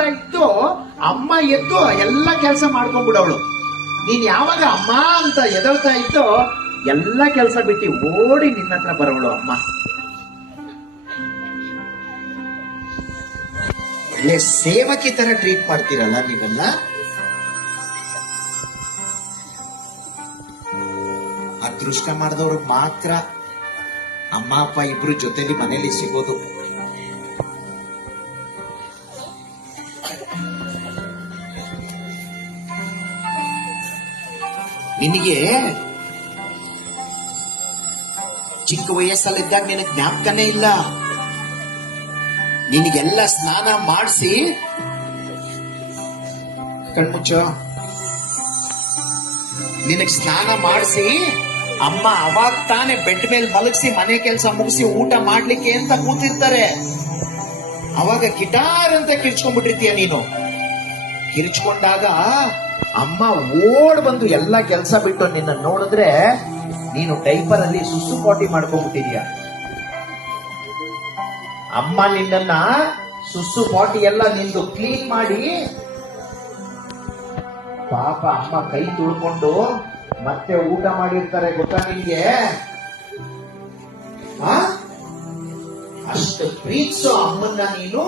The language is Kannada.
ಎದಳ್ತಾ ಇತ್ತು ಅಮ್ಮ ಎದ್ದು ಎಲ್ಲ ಕೆಲಸ ಮಾಡ್ಕೊಂಡ್ಬಿಡವಳು. ನೀನ್ ಯಾವಾಗ ಅಮ್ಮ ಅಂತ ಎದಳ್ತಾ ಇತ್ತು ಎಲ್ಲ ಕೆಲಸ ಬಿಟ್ಟು ಓಡಿ ನಿನ್ನ ಹತ್ರ ಬರೋಳು ಅಮ್ಮ. ಸೇವಕಿ ತರ ಟ್ರೀಟ್ ಮಾಡ್ತೀರಲ್ಲ ನೀವೆಲ್ಲ? ಅದೃಷ್ಟ ಮಾಡಿದವ್ರು ಮಾತ್ರ. ಅಮ್ಮ, ಅಪ್ಪ ಇಬ್ರು ಜೊತೆಲಿ ಮನೇಲಿ ಸಿಗೋದು ನಿನಗೆ ಚಿಕ್ಕ ವಯಸ್ಸಲ್ಲಿದ್ದಾಗ ನಿನಗೆ ಜ್ಞಾಪಕನೇ ಇಲ್ಲ. ನಿನಗೆಲ್ಲ ಸ್ನಾನ ಮಾಡಿಸಿ. ಕಣ್ಮುಚ್ಚ. ನಿನಗ್ ಸ್ನಾನ ಮಾಡಿಸಿ. ಅಮ್ಮ ಅವಾಗ ತಾನೆ ಬೆಡ್ ಮೇಲೆ ಮಲಗಿಸಿ, ಮನೆ ಕೆಲಸ ಮುಗಿಸಿ, ಊಟ ಮಾಡ್ಲಿಕ್ಕೆ ಅಂತ ಕೂತಿರ್ತಾರೆ. ಅವಾಗ ಗಿಟಾರ್ ಅಂತ ಕಿರ್ಚ್ಕೊಂಡ್ಬಿಟ್ಟಿರ್ತೀಯ ನೀನು? ಕಿರ್ಚ್ಕೊಂಡಾಗ ಅಮ್ಮ ಓಡ್ ಬಂದು ಎಲ್ಲ ಕೆಲಸ ಬಿಟ್ಟು ನಿನ್ನ ನೋಡಿದ್ರೆ ನೀನು ಡೈಪರ್ ಅಲ್ಲಿ ಸುಸು ಪಾಟಿ ಮಾಡ್ಕೊಂಡ್ಬಿಟ್ಟಿದ್ಯಾ. ಅಮ್ಮ ನಿನ್ನನ್ನ ಸುಸು ಪಾಟಿ ಎಲ್ಲ ನಿಂದು ಕ್ಲೀನ್ ಮಾಡಿ ಪಾಪ ಅಮ್ಮ ಕೈ ತುಳ್ಕೊಂಡು ಮತ್ತೆ ಊಟ ಮಾಡಿರ್ತಾರೆ ಗೊತ್ತಾ ನಿನ್ಗೆ? ಆ? ಅಷ್ಟು ಪ್ರೀತಿಸೋ ಅಮ್ಮನ್ನ ನೀನು